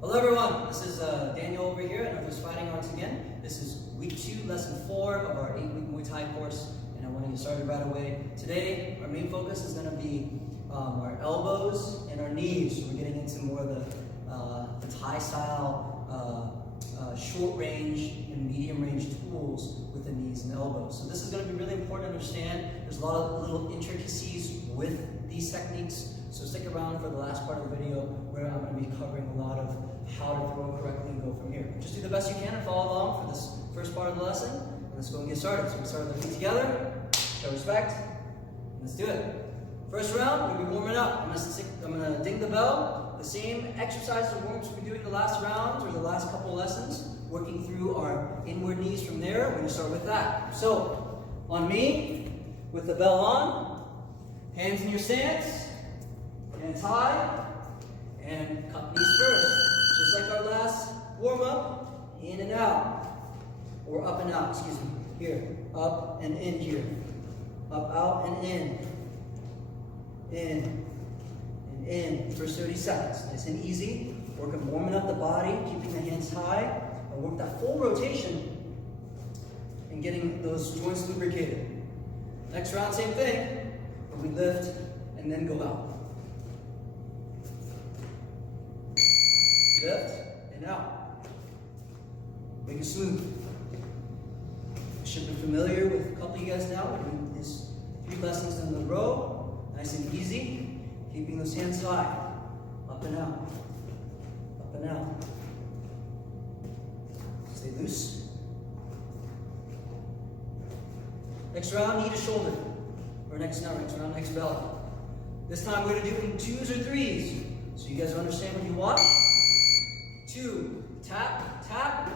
Hello everyone, this is Daniel over here at Northwest Fighting Arts again. This is week 2, lesson 4 of our 8-week Muay Thai course, and I want to get started right away. Today, our main focus is going to be our elbows and our knees. So we're getting into more of the Thai style short range and medium range tools with the knees and elbows. So this is going to be really important to understand. There's a lot of little intricacies with these techniques. So stick around for the last part of the video where I'm going to be covering a lot of how to throw correctly and go from here. Just do the best you can and follow along for this first part of the lesson. And let's go and get started. So we start with our feet together, show respect, and let's do it. First round, we'll be warming up. I'm going to ding the bell. The same exercise and warm-ups we're doing the last rounds or the last couple lessons, working through our inward knees from there. We're going to start with that. So, on me, with the bell on, hands in your stance, hands high, and cup knees first. Just like our last warm-up, in and out, or up and out, excuse me. Here, up and in here. Up, out, and in. In, and in. First 30 seconds. Nice and easy. Work on warming up the body, keeping the hands high, and work that full rotation and getting those joints lubricated. Next round, same thing. We lift and then go out. Lift and out. Make it smooth. You should be familiar with a couple of you guys now. We're doing these 3 lessons in a row. Nice and easy. Keeping those hands high. Up and out. Up and out. Stay loose. Next round, knee to shoulder. Or next round, next belly. This time we're going to do it in 2s or 3s. So you guys understand when you watch. 2, tap, tap,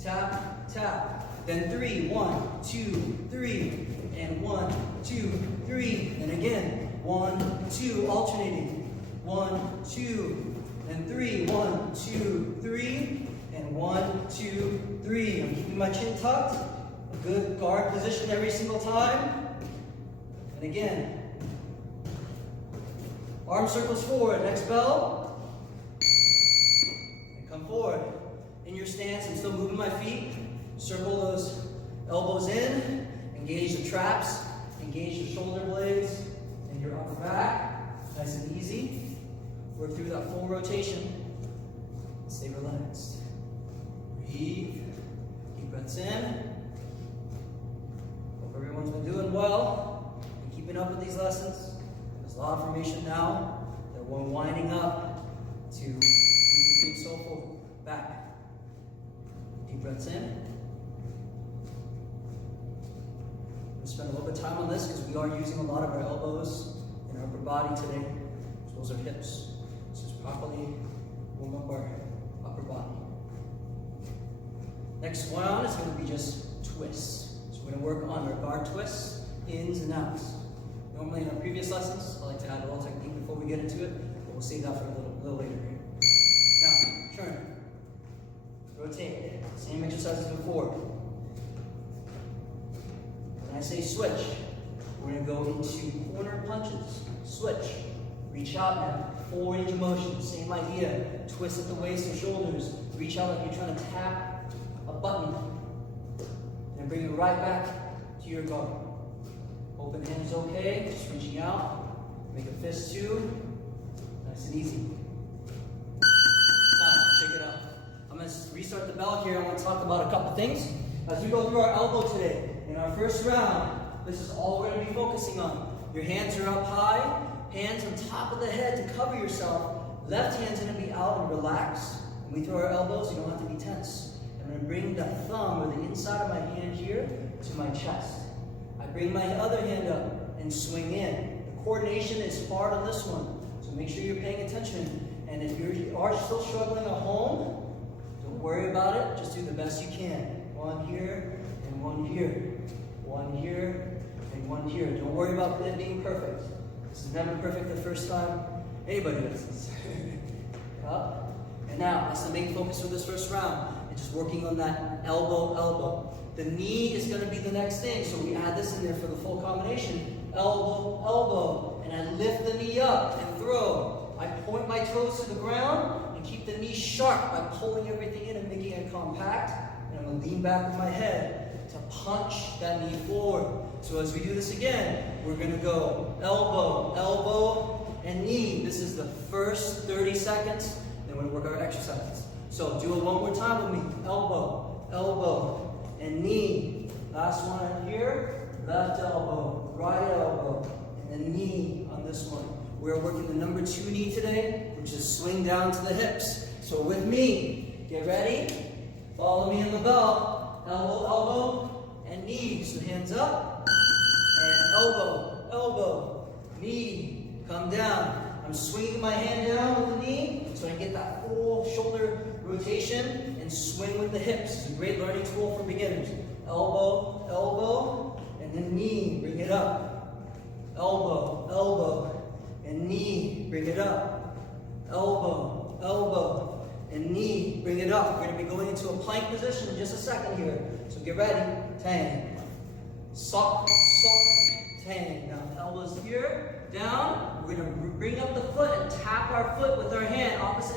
tap, tap. Then 3, 1, 2, 3, and 1, 2, 3. And again, 1, 2, alternating. 1, 2, and 3. 1, 2, 3, and 1, 2, 3. I'm keeping my chin tucked. A good guard position every single time. And again, arm circles forward. Next bell. Come forward. In your stance, I'm still moving my feet. Circle those elbows in. Engage the traps. Engage the shoulder blades and your upper back. Nice and easy. Work through that full rotation. Stay relaxed. Breathe. Deep breaths in. Hope everyone's been doing well and keeping up with these lessons. There's a lot of information now that we're winding up to being so forward. Back. Deep breaths in. We'll spend a little bit of time on this because we are using a lot of our elbows in our upper body today, as well as our hips. So just properly warm up our upper body. Next one is going to be just twists. So we're going to work on our guard twists, ins and outs. Normally in our previous lessons, I like to add a little technique before we get into it, but we'll save that for a little later here. Now, turn. Rotate. Same exercise as before. When I say switch, we're going to go into corner punches. Switch. Reach out now. Full range of motion. Same idea. Twist at the waist and shoulders. Reach out like you're trying to tap a button. And bring it right back to your guard. Open hands okay. Just reaching out. Make a fist too. Nice and easy. Check it out. I'm going to restart the bell here. I want to talk about a couple things. As we go through our elbow today, in our first round, this is all we're going to be focusing on. Your hands are up high, hands on top of the head to cover yourself. Left hand's going to be out and relaxed. When we throw our elbows, you don't have to be tense. I'm going to bring the thumb or the inside of my hand here to my chest. I bring my other hand up and swing in. The coordination is hard on this one, so make sure you're paying attention. And if you are still struggling at home, don't worry about it. Just do the best you can. One here and one here. One here and one here. Don't worry about it being perfect. This is never perfect the first time anybody does this. Up and now. That's the main focus for this first round. And just working on that elbow, elbow. The knee is going to be the next thing. So we add this in there for the full combination. Elbow, elbow. And I lift the knee up and throw. I point my toes to the ground and keep the knee sharp by pulling everything in and making it compact. And I'm going to lean back with my head to punch that knee forward. So as we do this again, we're going to go elbow, elbow, and knee. This is the first 30 seconds. Then we're going to work our exercises. So do it one more time with me. Elbow, elbow, and knee. Last one right here. Left elbow, right elbow, and then knee on this one. We're working the number 2 knee today, which is swing down to the hips. So with me, get ready. Follow me in the bell. Elbow, elbow, and knee. So hands up, and elbow, elbow, knee. Come down. I'm swinging my hand down with the knee, so I can get that full shoulder rotation and swing with the hips. It's a great learning tool for beginners. Elbow, elbow, and then knee. Bring it up. Elbow, elbow, and knee. Bring it up. Elbow, elbow, and knee. Bring it up. We're going to be going into a plank position in just a second here. So get ready. Tang. Sock, sock, tang. Now elbows here, down. We're going to bring up the foot and tap our foot with our hand, opposite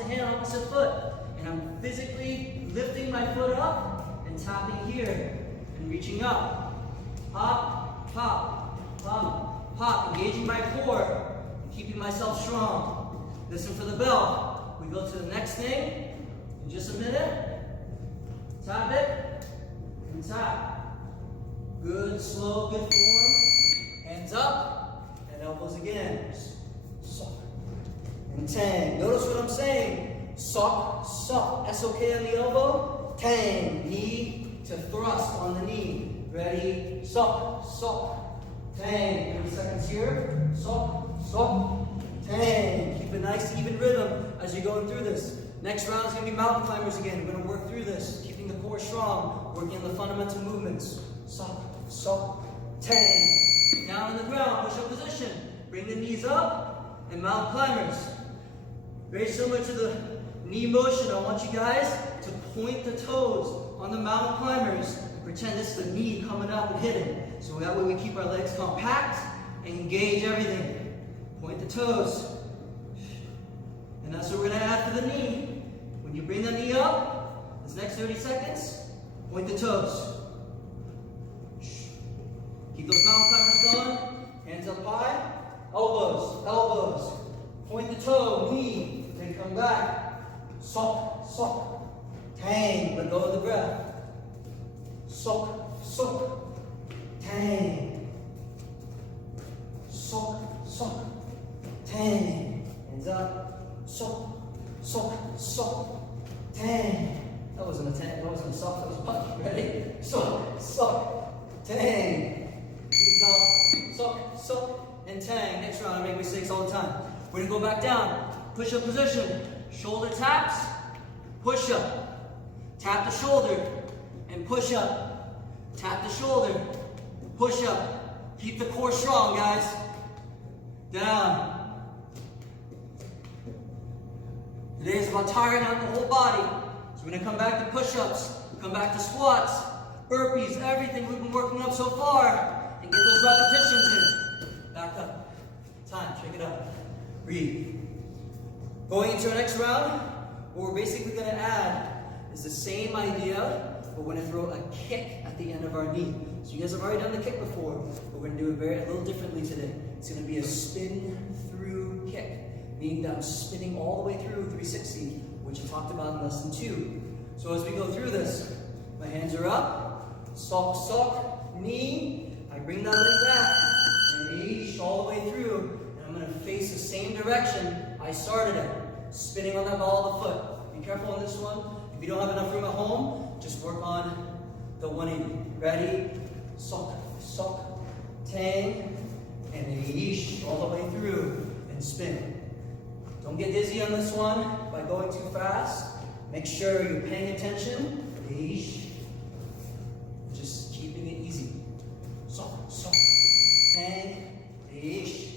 foot. And I'm physically lifting my foot up and tapping here and reaching up. Hop, hop, hop, hop. Engaging my core and keeping myself strong. Listen for the bell. We go to the next thing in just a minute. Tap it and tap. Good, slow, good form. Hands up and elbows again. Sock and tang. Notice what I'm saying. Sock, sock. S-O-K on the elbow. Tang. Knee to thrust on the knee. Ready? Sock, sock, tang. 30 seconds here. Sock, sock, tang. Keep a nice even rhythm as you're going through this. Next round is going to be mountain climbers again. We're going to work through this, keeping the core strong, working on the fundamental movements. Sock, sock, tang. Down on the ground, push-up position. Bring the knees up and mountain climbers. Very similar to the knee motion. I want you guys to point the toes on the mountain climbers. Pretend this is the knee coming up and hitting. So that way we keep our legs compact and engage everything. Point the toes. And that's what we're going to add for the knee. When you bring the knee up, this next 30 seconds, point the toes. Keep those mountain climbers going. Hands up high. Elbows, elbows. Point the toe, knee. Then come back. Sock, sock. Tang. Let go of the breath. Sock, sock, tang. Sock, sock, tang. Hands up. Sock, sock, sock, tang. That wasn't a tang, that wasn't a sock, that was a punch. Ready? Sock, sock, tang. You can tell, sock, sock, and tang. Next round, I make mistakes all the time. We're gonna go back down. Push-up position. Shoulder taps, push up. Tap the shoulder and push up. Tap the shoulder, push up. Keep the core strong, guys. Down. Today is about tiring out the whole body. So we're gonna come back to push-ups, come back to squats, burpees, everything we've been working up so far, and get those repetitions in. Back up. Time, shake it up. Breathe. Going into our next round, what we're basically gonna add is the same idea, but we're going to throw a kick at the end of our knee. So you guys have already done the kick before, but we're going to do it a little differently today. It's going to be a spin through kick, meaning that I'm spinning all the way through 360, which we talked about in lesson 2. So as we go through this, my hands are up, sock, sock, knee. I bring that leg back, and reach all the way through, and I'm going to face the same direction I started at, spinning on that ball of the foot. Be careful on this one. If you don't have enough room at home, just work on the 180. Ready? Sock, sock, tang, and yeesh all the way through and spin. Don't get dizzy on this one by going too fast. Make sure you're paying attention. Yeesh. Just keeping it easy. Sock, sock, tang, yeesh.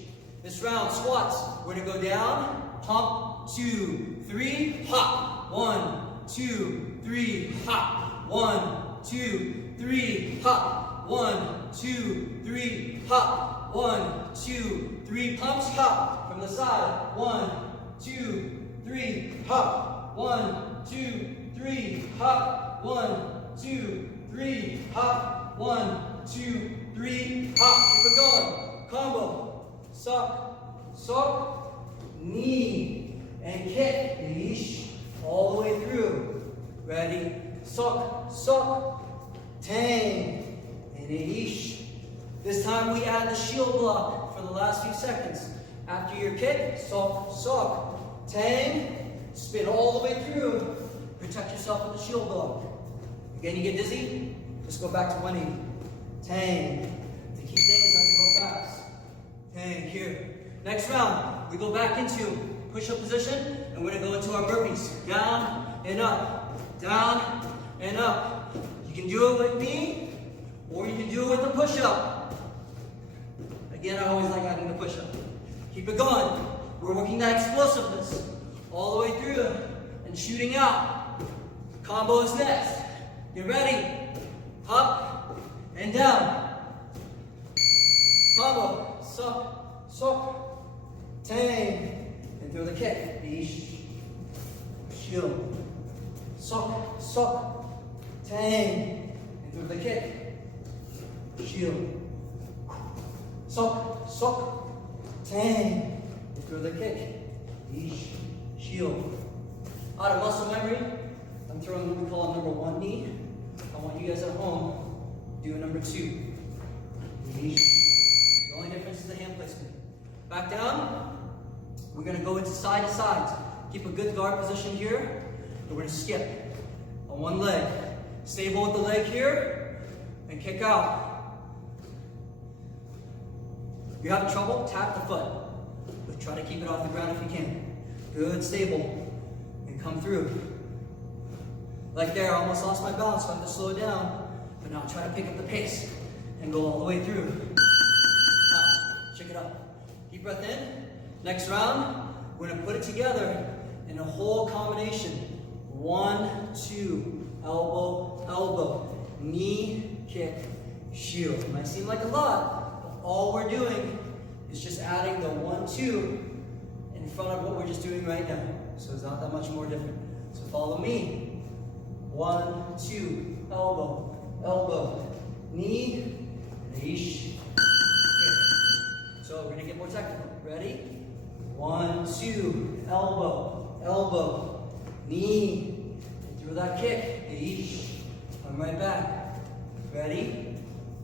This round, squats. We're gonna go down, pump, 2, 3, hop. 1, 2, 3, hop. 1, 2, 3, hop. 1, 2, 3, hop. 1, 2, 3, pumps, hop. From the side. 1, 2, 3, hop. 1, 2, 3, hop. 1, 2, 3, hop. 1, 2, 3, hop. Keep it going. Combo. Suck, suck, knee, and kick. Yeesh. All the way through. Ready? Suck, suck, tang, and yeesh. This time we add the shield block for the last few seconds. After your kick, suck, suck, tang, spin all the way through. Protect yourself with the shield block. Again, you get dizzy, just go back to 180. Tang. The key thing is not to go fast. Tang, here. Next round, we go back into push-up position, and we're gonna go into our burpees. Down and up, down and up. You can do it with me, or you can do it with the push-up. Again, I always like adding the push-up. Keep it going. We're working that explosiveness all the way through and shooting out. Combo is next. Get ready. Up and down. Combo. Suck, suck, tang. And through the kick. Yeesh. Shield. Suck, suck, tang. And through the kick. Shield. Suck, suck, tang. And through the kick. Yeesh. Shield. Out of muscle memory, I'm throwing what we call a number 1 knee. I want you guys at home do a number 2. Yeesh. The only difference is the hand placement. Back down. We're going to go into side to sides. Keep a good guard position here. And we're going to skip on one leg. Stable with the leg here. And kick out. If you're having trouble, tap the foot. But try to keep it off the ground if you can. Good, stable. And come through. Like there, I almost lost my balance, so I have to slow it down. But now try to pick up the pace and go all the way through. Check it out. Deep breath in. Next round, we're going to put it together in a whole combination. 1, 2, elbow, elbow, knee, kick, shield. It might seem like a lot, but all we're doing is just adding the 1, 2 in front of what we're just doing right now. So it's not that much more different. So follow me. 1, 2, elbow, elbow, knee, yeesh. So we're gonna get more technical. Ready? 1, 2, elbow, elbow, knee, and through that kick, yeesh. Come right back. Ready?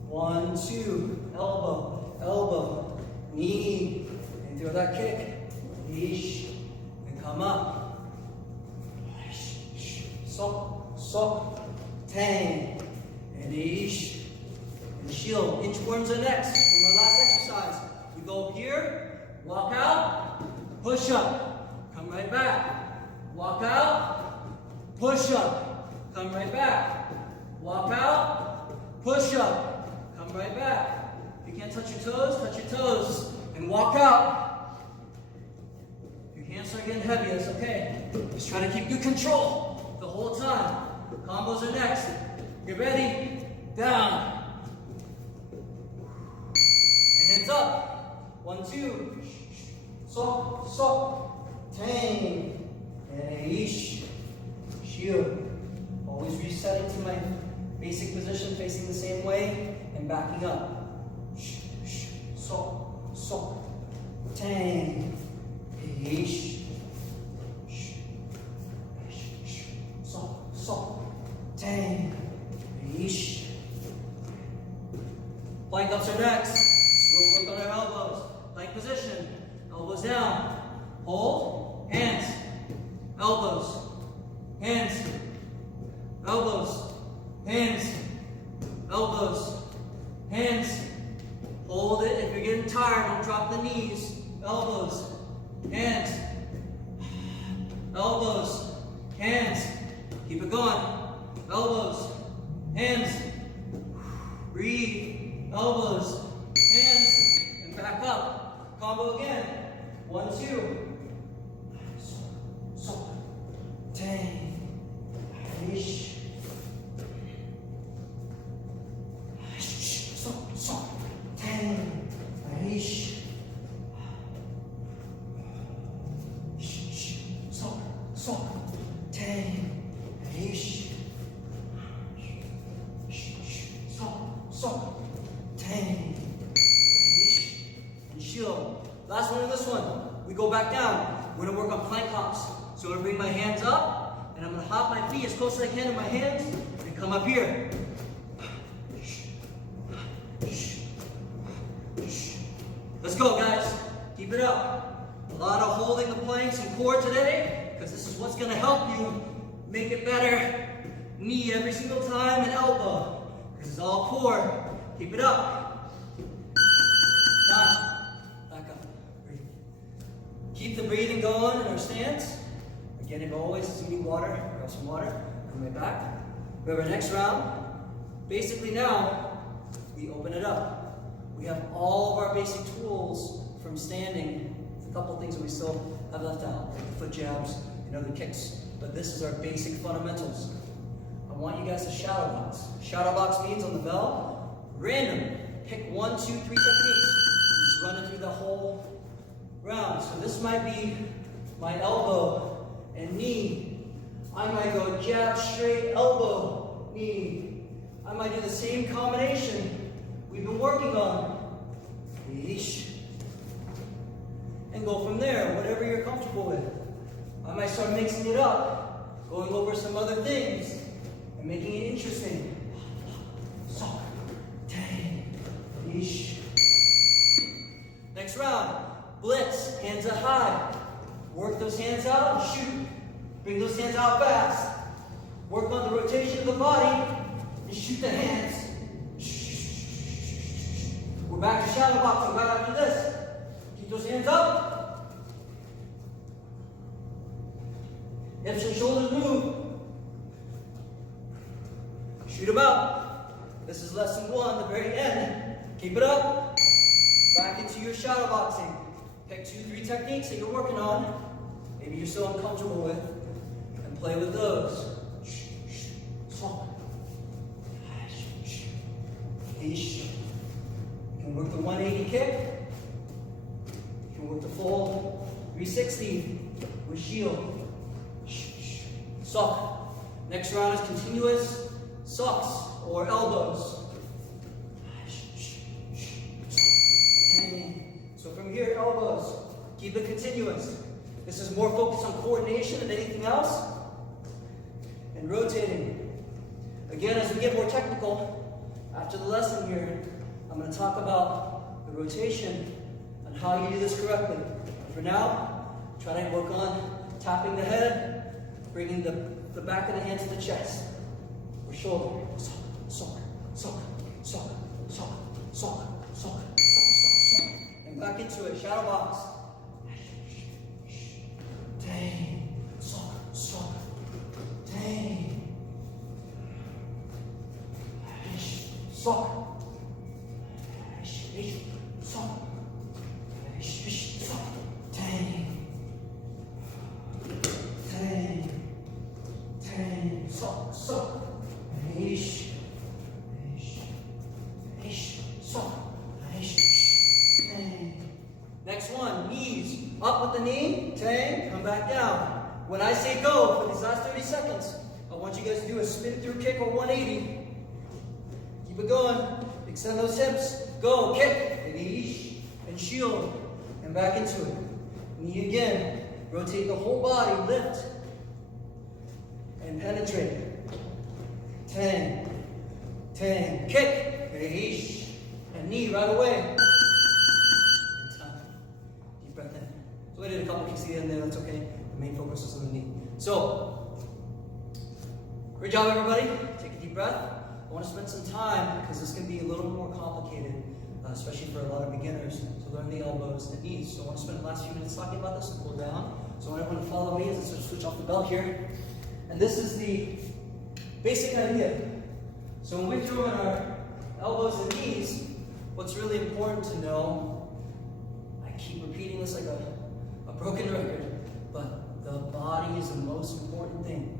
1, 2, elbow, elbow, knee, and through that kick, yeesh, and come up. Sok, sok, tang, and yeesh, and shield. Inchworms are next from our last exercise. We go here, walk out, push up, come right back. Walk out, push up, come right back. Walk out, push up, come right back. If you can't touch your toes, and walk out. If your hands start getting heavy, that's okay. Just try to keep good control the whole time. Combos are next. Get ready, down. And hands up. 1, 2. Sok, sok, tang. And yeesh. Shield. Always resetting to my basic position, facing the same way, and backing up. Sok, sok, tang. Yeesh. Sok, sok, tang. Yeesh. Plank ups are next. We'll work on our elbows. Plank position. Elbows down. Hold. Hands. Elbows. Hands. Elbows. Hands. Elbows. Hands. Hold it. If you're getting tired, don't drop the knees. Elbows. Hands. Elbows. Hands. Keep it going. Elbows. Hands. Breathe. Elbows. Hands. And back up. Combo again. 1, 2. So. Tang. Ish. So. Tang. Ish. So. back down. We're gonna work on plank hops. So I'm gonna bring my hands up, and I'm gonna hop my feet as close as I can to my hands, and come up here. Let's go, guys. Keep it up. A lot of holding the planks and core today, because this is what's gonna help you make it better. Knee every single time and elbow. This is all core. Keep it up. Time. Back up. Breathe. Keep the breathing going in our stance. Again, if always, it's gonna be water. Grab some water. Come right back. We have our next round. Basically now, we open it up. We have all of our basic tools from standing. There's a couple of things that we still have left out, like the foot jabs and other kicks. But this is our basic fundamentals. I want you guys to shadow box. Shadow box means on the bell, random. Pick 1, 2, 3 techniques. Just run it through the whole round. So this might be my elbow and knee. I might go jab, straight, elbow, knee. I might do the same combination we've been working on. And go from there, whatever you're comfortable with. I might start mixing it up, going over some other things, and making it interesting. Next round, blitz, hands up high. Work those hands out and shoot. Bring those hands out fast. Work on the rotation of the body and shoot the hands. We're back to shadow boxing right after this. Keep those hands up. Hips and shoulders move. Shoot them out. This is lesson 1, the very end. Keep it up. Back into your shadow boxing. Pick 2, 3 techniques that you're working on. Maybe you're so uncomfortable with. And play with those. You can work the 180 kick. You can work the full 360 with shield. Sock. Next round is continuous socks or elbows. So from here, elbows. Keep it continuous. This is more focused on coordination than anything else. And rotating. Again, as we get more technical, after the lesson here, I'm going to talk about the rotation and how you do this correctly. But for now, try to work on tapping the head, bringing the back of the hand to the chest or shoulder. Sock, sock, sock, sock, sock, sock, sock, sock, sock. And back into it. Shadow box. Dang. Sock, sock. Dang. Sock. Sock. Dang. Dang. Dang. Sock. Sock. Ish. Sock. Dang. Next one, knees. Up with the knee. Tang. Come back down. When I say go for these last 30 seconds, I want you guys to do a spin through kick or 180. Keep it going. Extend those hips. Go. Kick. And shield. And back into it. Knee again. Rotate the whole body. Lift. And penetrate. Tang. Tang. Kick. And knee right away. And time. Deep breath in. So I did a couple kicks at the end there. That's okay. The main focus is on the knee. So, great job, everybody. Take a deep breath. I want to spend some time, because this can be a little more complicated, especially for a lot of beginners, to learn the elbows and knees. So I want to spend the last few minutes talking about this and cool down. So I want everyone to follow me as I sort of switch off the belt here. And this is the basic idea. So when we throw in our elbows and knees, what's really important to know, I keep repeating this like a broken record, but the body is the most important thing.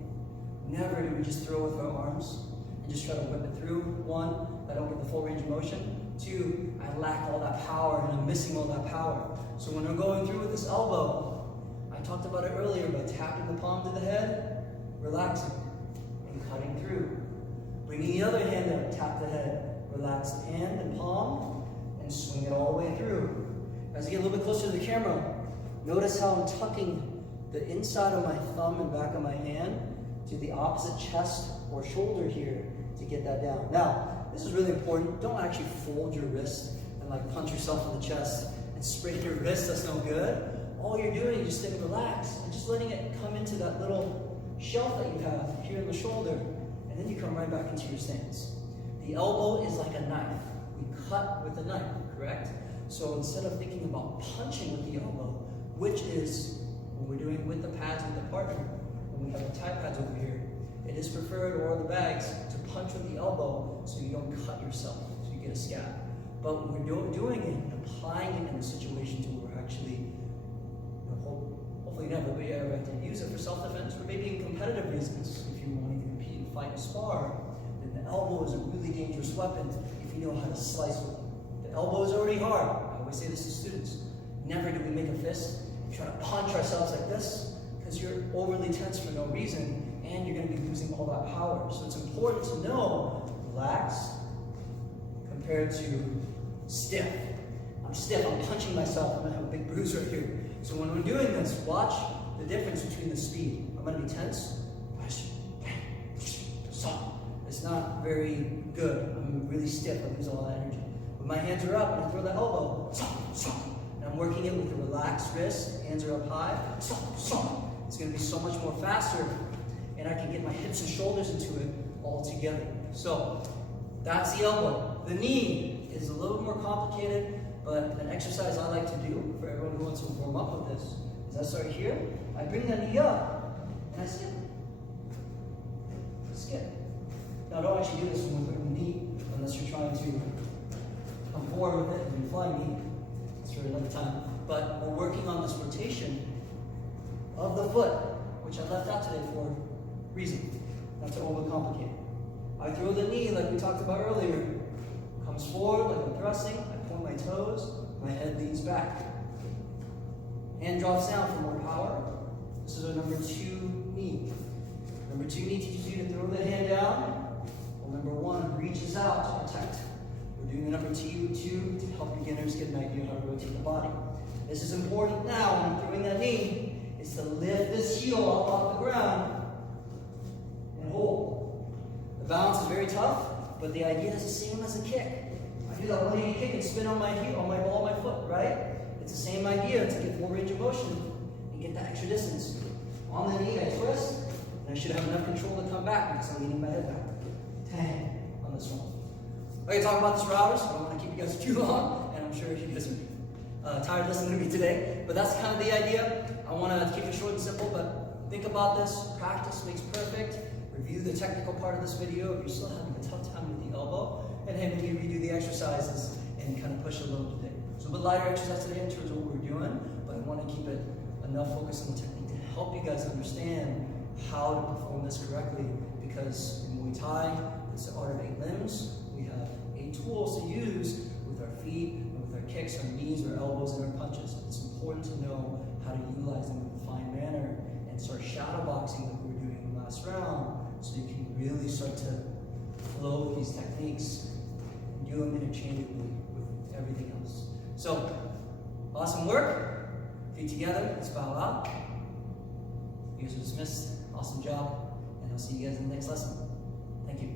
Never do we just throw with our arms and just try to whip it through. 1, I don't get the full range of motion. 2, I lack all that power and I'm missing all that power. So when we're going through with this elbow, I talked about it earlier, by tapping the palm to the head, relaxing, and cutting through. Bringing the other hand up, tap the head, relax the hand and palm, and swing it all the way through. As I get a little bit closer to the camera, Notice how I'm tucking the inside of my thumb and back of my hand to the opposite chest or shoulder here to get that down. Now, this is really important. Don't actually fold your wrist and like punch yourself in the chest and sprain your wrist. That's no good. All you're doing is just staying relaxed and just letting it come into that little shelf that you have here in the shoulder, and then you come right back into your stance. The elbow is like a knife. We cut with a knife, correct? So instead of thinking about punching with the elbow, which is when we're doing with the pads with the partner, when we have the Thai pads over here, it is preferred, or the bags, to punch with the elbow so you don't cut yourself, so you get a scab. But when we're doing it, applying it in a situation to where we're actually, hopefully never, but yeah, we have to use it for self-defense, or maybe in competitive reasons. If you want to compete and fight and spar, then the elbow is a really dangerous weapon if you know how to slice with it. The elbow is already hard. I always say this to students. Never do we make a fist and try to punch ourselves like this, because you're overly tense for no reason, and you're going to be losing all that power. So it's important to know, relax, compared to stiff. I'm stiff, I'm punching myself, I'm going to have a big bruise right here. So when we're doing this, watch the difference between the speed. I'm going to be tense. It's not very good. I'm really stiff, I lose all that energy. When my hands are up and I throw that elbow, and I'm working it with a relaxed wrist, hands are up high, it's going to be so much more faster, and I can get my hips and shoulders into it all together. So that's the elbow. The knee is a little more complicated, but an exercise I like to do for everyone who wants to warm up with this is I start here, I bring that knee up, and I skip. Skip. Now don't actually do this when we're putting the knee, unless you're trying to come forward with it and do flying knee. That's for another time. But we're working on this rotation of the foot, which I left out today for a reason, not to overcomplicate. I throw the knee like we talked about earlier. Comes forward like I'm thrusting, I point my toes, my head leans back. Hand drops down for more power. This is our number 2 knee. Number 2 knee teaches you to throw the hand down, while number 1 reaches out to protect. We're doing the number 2 to help beginners get an idea how to rotate the body. This is important now when I'm throwing that knee, is to lift this heel up off the ground and hold. The balance is very tough, but the idea is the same as a kick. I do that 180 kick and spin on my heel, on my ball, my foot, right? It's the same idea to get more range of motion and get that extra distance. On the knee, I twist, and I should have enough control to come back because I'm leaning my head back. 10 on this one. I can talk about this for hours. I don't want to keep you guys too long, and I'm sure you guys are tired listening to me today. But that's kind of the idea. I want to keep it short and simple, but think about this. Practice makes perfect. Review the technical part of this video if you're still having a tough time with the elbow, and hey, maybe redo the exercises and kind of push a little today. So a bit lighter exercise today in terms of what we're doing, but I want to keep it enough focus on the technique to help you guys understand how to perform this correctly, because in Muay Thai, it's the art of 8 limbs. We have 8 tools to use with our feet, and with our kicks, our knees, our elbows, and our punches. It's important to know how to utilize them in a fine manner and start shadow boxing like we were doing in the last round, so you can really start to flow with these techniques and do them interchangeably with everything else. So, awesome work. Feet together, let's bow out. You guys are dismissed. Awesome job. And I'll see you guys in the next lesson. Thank you.